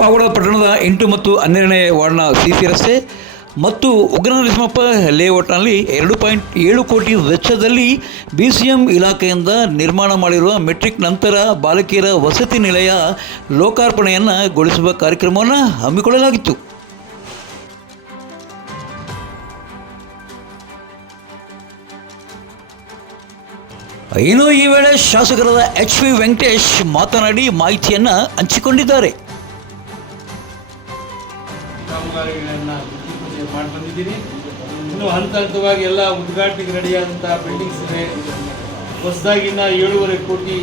ಪಾವಗಡ ಪಟ್ಟಣದ 8 ಮತ್ತು 12ನೇ ವಾರ್ಡ್ನ ಸಿಸಿ ರಸ್ತೆ ಮತ್ತು ಉಗ್ರ ನರಸಿಂಹಪ್ಪ ಲೇಔಟ್ನಲ್ಲಿ 2.7 ಕೋಟಿ ವೆಚ್ಚದಲ್ಲಿ BCM ಇಲಾಖೆಯಿಂದ ನಿರ್ಮಾಣ ಮಾಡಿರುವ ಮೆಟ್ರಿಕ್ ನಂತರ ಬಾಲಕಿಯರ ವಸತಿ ನಿಲಯ ಲೋಕಾರ್ಪಣೆಯನ್ನು ಗೊಳಿಸುವ ಕಾರ್ಯಕ್ರಮವನ್ನು ಹಮ್ಮಿಕೊಳ್ಳಲಾಗಿತ್ತು. ಇನ್ನು ಈ ವೇಳೆ ಶಾಸಕರಾದ HV ವೆಂಕಟೇಶ್ ಮಾತನಾಡಿ ಮಾಹಿತಿಯನ್ನು ಹಂಚಿಕೊಂಡಿದ್ದಾರೆ. ಮಾಡಿ ಬಂದಿದ್ದೀನಿ. ಇನ್ನು ಹಂತ ಹಂತವಾಗಿ ಎಲ್ಲ ಉದ್ಘಾಟನೆಗೆ ರೆಡಿಯಾದಂಥ ಬಿಲ್ಡಿಂಗ್ಸ್ ಇದೆ. ಹೊಸದಾಗಿನ 7.5 ಕೋಟಿ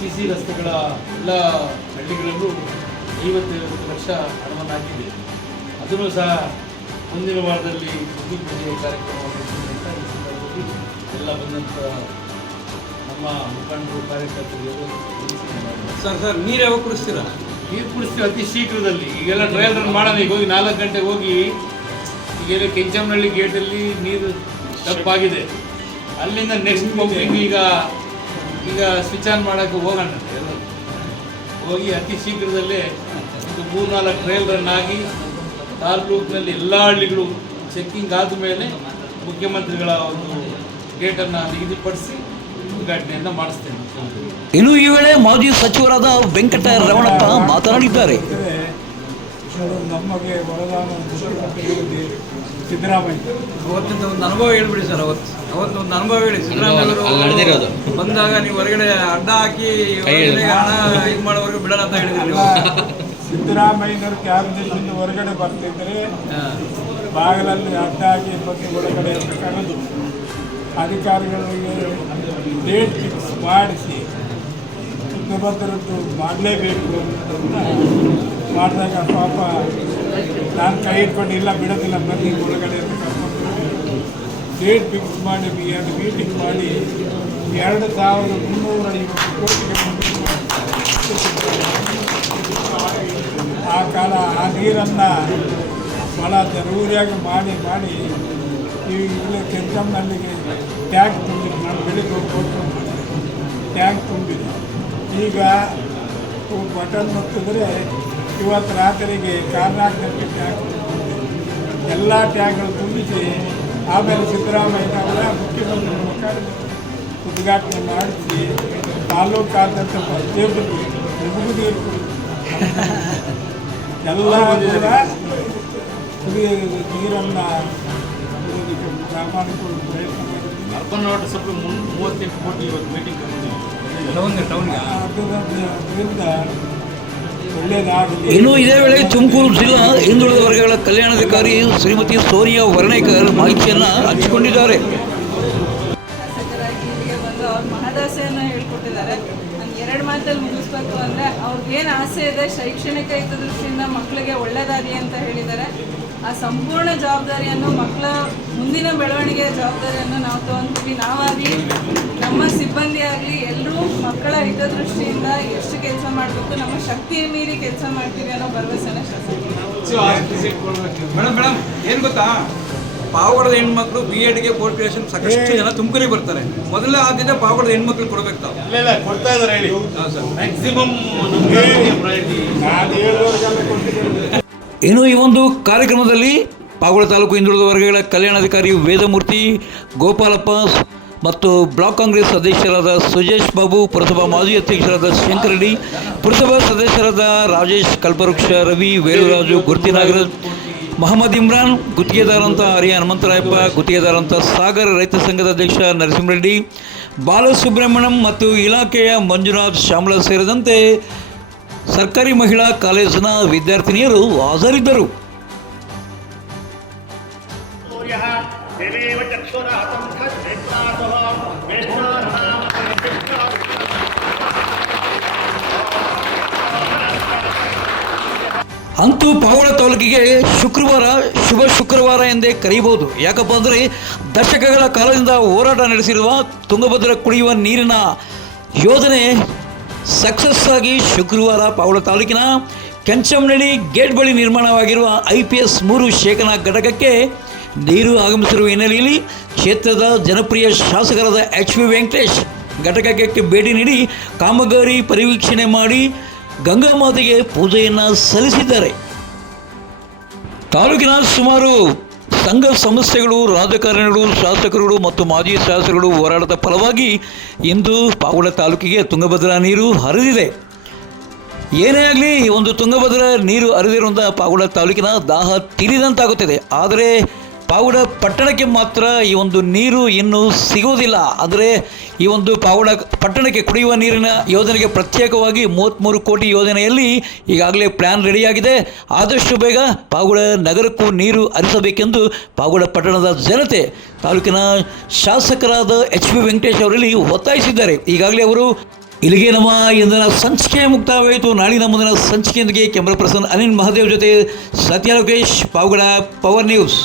CC ರಸ್ತೆಗಳ ಎಲ್ಲ ಹಳ್ಳಿಗಳಲ್ಲೂ 50 ಲಕ್ಷ ಹಣವನ್ನು ಹಾಕಿದೆ. ಅದನ್ನು ಸಹ ಮುಂದಿನ ವಾರದಲ್ಲಿ ಭೂಮಿ ಪೂಜೆ ಕಾರ್ಯಕ್ರಮ ಎಲ್ಲ ಬಂದಂಥ ನಮ್ಮ ಮುಖಂಡರು ಕಾರ್ಯಕರ್ತರು ಸರ್ ನೀರು ಯಾವಾಗ ಕುಡಿಸ್ತೀರಾ? ನೀರು ಕುಡಿಸ್ತೀವಿ ಅತಿ ಶೀಘ್ರದಲ್ಲಿ. ಈಗೆಲ್ಲ ಟ್ರಯಲ್ ರನ್ ಮಾಡೋಣ. ಈಗ ಹೋಗಿ 4 ಗಂಟೆಗೆ ಹೋಗಿ ಈಗೆಲ್ಲ ಕೆಂಚಮನಹಳ್ಳಿ ಗೇಟಲ್ಲಿ ನೀರು ತಪ್ಪಾಗಿದೆ. ಅಲ್ಲಿಂದ ನೆಕ್ಸ್ಟ್ ಪಂಪಿಂಗ್ ಈಗ ಸ್ವಿಚ್ ಆನ್ ಮಾಡೋಕ್ಕೆ ಹೋಗೋಣ. ಹೋಗಿ ಅತಿ ಶೀಘ್ರದಲ್ಲೇ 3-4 ಟ್ರಯಲ್ ರನ್ ಆಗಿ ತಾಲೂಕಿನಲ್ಲಿ ಎಲ್ಲ ಹಳ್ಳಿಗಳು ಚೆಕ್ಕಿಂಗ್ ಆದ ಮೇಲೆ ಮುಖ್ಯಮಂತ್ರಿಗಳ ಒಂದು ಗೇಟನ್ನು ನಿಗದಿಪಡಿಸಿ ಉದ್ಘಾಟನೆಯನ್ನು ಮಾಡಿಸ್ತೇನೆ. ಇನ್ನು ಈ ವೇಳೆ ಮಾಜಿ ಸಚಿವರಾದ ವೆಂಕಟ ರಮಣಪ್ಪ ಮಾತನಾಡಿದ್ದಾರೆ. ನಮಗೆ ವರದಾನ ಸಿದ್ದರಾಮಯ್ಯ ಅವತ್ತಿಂದ ಒಂದು ಅನುಭವ ಹೇಳ್ಬಿಡಿ ಸರ್. ಅವತ್ತೊಂದು ಅನುಭವ ಹೇಳಿ. ಸಿದ್ದರಾಮಯ್ಯ ಬಂದಾಗ ನೀವು ಹೊರಗಡೆ ಅಡ್ಡ ಹಾಕಿ ಹಣ ಇದು ಮಾಡೋವರೆಗೂ ಬಿಡಲ್ಲ ಅಂತ ಹೇಳಿದ್ರಿ ನೀವು. ಸಿದ್ದರಾಮಯ್ಯನವರು ಕ್ಯಾಬಿನೆಟ್ನಿಂದ ಹೊರಗಡೆ ಬರ್ತಿದ್ರೆ ಬಾಗಿಲಲ್ಲಿ ಅಡ್ಡ ಹಾಕಿ ಬಂದು ಹೊರಗಡೆ ಕರೆದು ಅಧಿಕಾರಿಗಳಿಗೆ ಡೇಟ್ ಫಿಕ್ಸ್ ಮಾಡಿಸಿ ತುಂಗಭದ್ರದ್ದು ಮಾಡಲೇಬೇಕು ಅಂತ ಮಾಡಿದಾಗ ಪಾಪ ನಾನು ಕೈ ಇಟ್ಕೊಂಡು ಇಲ್ಲ ಬಿಡೋದಿಲ್ಲ ಬನ್ನಿ ಒಳಗಡೆ ಅಂತ ಕರ್ಕೊಂಡು ಡೇಟ್ ಫಿಕ್ಸ್ ಮಾಡಿ ಅದು ಮೀಟಿಂಗ್ ಮಾಡಿ 2,350 ಕೋಟಿಗೆ ಆ ಕಾಲ ಆ ನೀರನ್ನು ಭಾಳ ಜರೂರಿಯಾಗಿ ಮಾಡಿ ಇಲ್ಲಿ ಕೆಂಚಮ್ಮನಲ್ಲಿಗೆ ಟ್ಯಾಂಕ್ ತುಂಬಿದೆ. ನಾನು ಬೆಳಿಗ್ಗೆ ಹೋಗಿ ಟ್ಯಾಂಕ್ ತುಂಬಿದೆ. ಈಗ ಬಟನ್ ಒತ್ತಿದ್ರೆ ಇವತ್ತು ರಾತ್ರಿಗೆ 4-4 ಗಂಟೆ ಟ್ಯಾಂಕ್ ತುಂಬಿದೆ. ಎಲ್ಲ ಟ್ಯಾಂಕ್ಗಳು ತುಂಬಿಸಿ ಆಮೇಲೆ ಸಿದ್ದರಾಮಯ್ಯನವರ ಮುಖ್ಯಮಂತ್ರಿ ಮುಖಾಂತರ ಉದ್ಘಾಟನೆ ಮಾಡಿಸಿ ತಾಲೂಕಾದ್ಯಂತ ಪ್ರತಿಯೊಬ್ಬರು ನಿಮಗೂ ನೀರು ಎಲ್ಲ ಕೂಡ ನೀರನ್ನು ಪ್ರಾಮಾಣಿಕ ಪ್ರಯತ್ನ ಮಾಡಿದ್ದೀವಿ. ಅರ್ಬನ್ ವಾಟರ್ ಸಪ್ಲೈ 38 ಕೋಟಿ ಇವತ್ತು ಮೀಟಿಂಗ್ ಅದರಿಂದ ಒಳ್ಳೆಯದಾಗಲಿ. ಇನ್ನು ಇದೇ ವೇಳೆ ತುಮಕೂರು ಜಿಲ್ಲಾ ಹಿಂದುಳಿದ ವರ್ಗಗಳ ಕಲ್ಯಾಣಾಧಿಕಾರಿ ಶ್ರೀಮತಿ ಸೋನಿಯಾ ವರ್ಣೇಕರ್ ಮಾಹಿತಿಯನ್ನು ಹಂಚಿಕೊಂಡಿದ್ದಾರೆ. ಅವ್ರ ಮಹದಾಸೆಯನ್ನು ಹೇಳ್ಕೊಟ್ಟಿದ್ದಾರೆ. ನಾನು 2 ಮಾತಲ್ಲಿ ಮುಗಿಸ್ಬೇಕು ಅಂದರೆ ಅವ್ರಿಗೇನು ಆಸೆ ಇದೆ ಶೈಕ್ಷಣಿಕ ಹಿತದೃಷ್ಟಿಯಿಂದ ಮಕ್ಕಳಿಗೆ ಒಳ್ಳೆಯದಾಗಲಿ ಅಂತ ಹೇಳಿದ್ದಾರೆ. ಆ ಸಂಪೂರ್ಣ ಜವಾಬ್ದಾರಿಯನ್ನು ಮಕ್ಕಳ ಮುಂದಿನ ಬೆಳವಣಿಗೆಯ ಜವಾಬ್ದಾರಿಯನ್ನು ನಾವು ತೊಗೊತೀವಿ. ನಾವಾಗಲಿ ನಮ್ಮ ಸಿಬ್ಬಂದಿ ಆಗಲಿ ಎಲ್ಲರೂ ಮಕ್ಕಳ ಹಿತದೃಷ್ಟಿಯಿಂದ ಎಷ್ಟು ಕೆಲಸ ಮಾಡಬೇಕು ನಮ್ಮ ಶಕ್ತಿ ಮೀರಿ ಕೆಲಸ ಮಾಡ್ತೀವಿ ಅನ್ನೋ ಭರವಸೆನ ಮೇಡಮ್ ಏನು ಗೊತ್ತಾ, ಪಾವಗಡದ ಹೆಣ್ಮಕ್ಳು BEdಗೆ ಕ್ವಾಲಿಫಿಕೇಶನ್ ಸಾಕಷ್ಟು ಜನ ತುಮಕೂರಿಗೆ ಬರ್ತಾರೆ. ಮೊದಲೇ ಆದ್ಯತೆ ಪಾವಗಡದ ಹೆಣ್ಮಕ್ಳು ಕೊಡಬೇಕು ತಾವು. ಇಲ್ಲ ಕೊಡ್ತಾ ಇದ್ದಾರೆ ಹೇಳಿ. ಮ್ಯಾಕ್ಸಿಮಮ್ ಇನ್ನು ಈ ಒಂದು ಕಾರ್ಯಕ್ರಮದಲ್ಲಿ ಪಾವಗಡ ತಾಲೂಕು ಹಿಂದುಳಿದ ವರ್ಗಗಳ ಕಲ್ಯಾಣಾಧಿಕಾರಿ ವೇದಮೂರ್ತಿ ಗೋಪಾಲಪ್ಪ ಮತ್ತು ಬ್ಲಾಕ್ ಕಾಂಗ್ರೆಸ್ ಅಧ್ಯಕ್ಷರಾದ ಸುಜೇಶ್ ಬಾಬು, ಪುರಸಭಾ ಮಾಜಿ ಅಧ್ಯಕ್ಷರಾದ ಶಂಕರ್ ರೆಡ್ಡಿ, ಪುರಸಭಾ ಸದಸ್ಯರಾದ ರಾಜೇಶ್ ಕಲ್ಪವೃಕ್ಷ, ರವಿ, ವೇಲುರಾಜು, ಗುರ್ತಿ ನಾಗರಾಜ್, ಮೊಹಮ್ಮದ್ ಇಮ್ರಾನ್, ಗುತ್ತಿಗೆದಾರಂತ ಹರಿಯ ಹನುಮಂತರಾಯಪ್ಪ, ಗುತ್ತಿಗೆದಾರಂತ ಸಾಗರ್, ರೈತ ಸಂಘದ ಅಧ್ಯಕ್ಷ ನರಸಿಂಹರೆಡ್ಡಿ, ಬಾಲಸುಬ್ರಹ್ಮಣ್ಯಂ ಮತ್ತು ಇಲಾಖೆಯ ಮಂಜುನಾಥ್ ಶ್ಯಾಮಲ ಸೇರಿದಂತೆ ಸರ್ಕಾರಿ ಮಹಿಳಾ ಕಾಲೇಜಿನ ವಿದ್ಯಾರ್ಥಿನಿಯರು ಹಾಜರಿದ್ದರು. ಅಂತೂ ಪಾವಗಡ ತಾಲೂಕಿಗೆ ಶುಕ್ರವಾರ ಶುಭ ಶುಕ್ರವಾರ ಎಂದೇ ಕರೆಯಬಹುದು. ಯಾಕಪ್ಪ ಅಂದರೆ ದಶಕಗಳ ಕಾಲದಿಂದ ಹೋರಾಟ ನಡೆಸಿರುವ ತುಂಗಭದ್ರಾ ಕುಡಿಯುವ ನೀರಿನ ಯೋಜನೆ ಸಕ್ಸಸ್ ಆಗಿ ಶುಕ್ರವಾರ ಪಾವಗಡ ತಾಲೂಕಿನ ಕೆಂಚಮನಹಳ್ಳಿ ಗೇಟ್ ಬಳಿ ನಿರ್ಮಾಣವಾಗಿರುವ IPS 3 ಶೇಖರಣಾ ಘಟಕಕ್ಕೆ ನೀರು ಆಗಮಿಸಿರುವ ಹಿನ್ನೆಲೆಯಲ್ಲಿ ಕ್ಷೇತ್ರದ ಜನಪ್ರಿಯ ಶಾಸಕರಾದ HV ವೆಂಕಟೇಶ್ ಘಟಕಕ್ಕೆ ಭೇಟಿ ನೀಡಿ ಕಾಮಗಾರಿ ಪರಿವೀಕ್ಷಣೆ ಮಾಡಿ ಗಂಗಾಮಾತೆಗೆ ಪೂಜೆಯನ್ನು ಸಲ್ಲಿಸಿದ್ದಾರೆ. ತಾಲೂಕಿನ ಸುಮಾರು ಸಂಘ ಸಂಸ್ಥೆಗಳು, ರಾಜಕಾರಣಿಗಳು, ಶಾಸಕರುಗಳು ಮತ್ತು ಮಾಜಿ ಶಾಸಕರು ಹೋರಾಟದ ಫಲವಾಗಿ ಇಂದು ಪಾವಗಡ ತಾಲೂಕಿಗೆ ತುಂಗಭದ್ರಾ ನೀರು ಹರಿದಿದೆ. ಏನೇ ಆಗಲಿ, ಈ ಒಂದು ತುಂಗಭದ್ರಾ ನೀರು ಹರಿದಿರುವಂಥ ಪಾವಗಡ ತಾಲೂಕಿನ ದಾಹ ತೀರಿದಂತಾಗುತ್ತದೆ. ಆದರೆ ಪಾವಗಡ ಪಟ್ಟಣಕ್ಕೆ ಮಾತ್ರ ಈ ಒಂದು ನೀರು ಇನ್ನೂ ಸಿಗುವುದಿಲ್ಲ. ಅಂದರೆ ಈ ಒಂದು ಪಾವಗಡ ಪಟ್ಟಣಕ್ಕೆ ಕುಡಿಯುವ ನೀರಿನ ಯೋಜನೆಗೆ ಪ್ರತ್ಯೇಕವಾಗಿ 33 ಕೋಟಿ ಯೋಜನೆಯಲ್ಲಿ ಈಗಾಗಲೇ ಪ್ಲ್ಯಾನ್ ರೆಡಿಯಾಗಿದೆ. ಆದಷ್ಟು ಬೇಗ ಪಾವಗಡ ನಗರಕ್ಕೂ ನೀರು ಹರಿಸಬೇಕೆಂದು ಪಾವಗಡ ಪಟ್ಟಣದ ಜನತೆ ತಾಲೂಕಿನ ಶಾಸಕರಾದ HP ವೆಂಕಟೇಶ್ ಅವರಲ್ಲಿ ಒತ್ತಾಯಿಸಿದ್ದಾರೆ. ಈಗಾಗಲೇ ಅವರು ಇಲ್ಲಿಗೆ ನಮ್ಮ ಇಂದಿನ ಸಂಚಿಕೆ ಮುಕ್ತಾಯವಾಯಿತು. ನಾಳಿನ ಮುಂದಿನ ಸಂಚಿಕೆಯೊಂದಿಗೆ ಕ್ಯಾಮರಾ ಪರ್ಸನ್ ಅನಿಲ್ ಮಹಾದೇವ್ ಜೊತೆ ಸತ್ಯ ಲೋಕೇಶ್, ಪಾವಗಡ ಪವರ್ ನ್ಯೂಸ್.